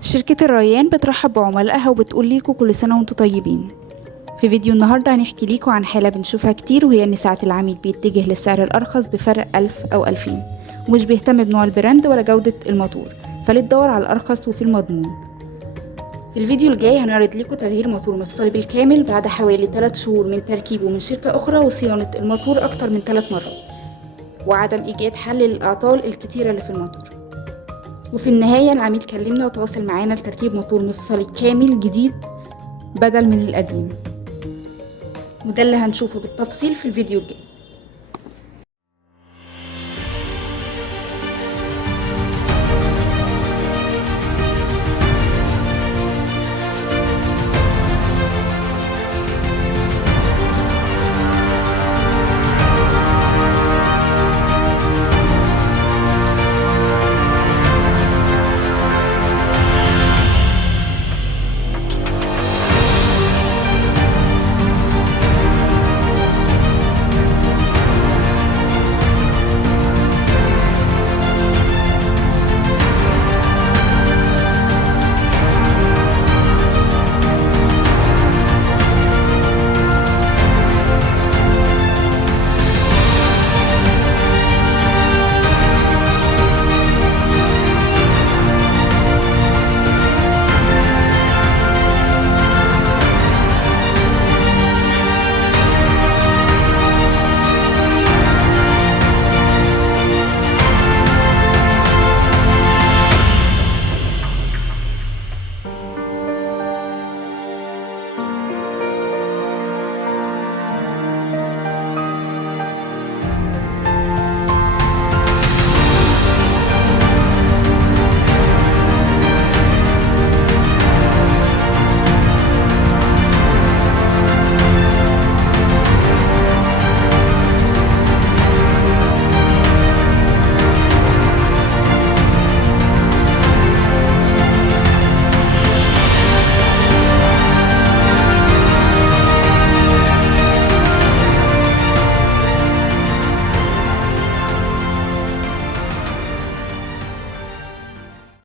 شركة الريان بترحب بعملائها وبتقول ليكوا كل سنة وانتوا طيبين. في فيديو النهاردة هنحكي ليكوا عن حالة بنشوفها كتير، وهي ان ساعة العميل بيتجه للسعر الأرخص بفرق 1000 أو 2000 ومش بيهتم بنوع البراند ولا جودة الموتور، فليه تدور على الأرخص وفي المضمون. في الفيديو الجاي هنعرض ليكوا تغيير موتور مفصلي بالكامل بعد حوالي 3 شهور من تركيبه من شركة أخرى، وصيانة الموتور أكتر من 3 مرات، وعدم إيجاد حل للأعطال الكتيرة اللي في الموتور. وفي النهاية العميل كلمنا وتواصل معانا لتركيب موتور مفصلي كامل جديد بدل من القديم، وده اللي هنشوفه بالتفصيل في الفيديو الجاي.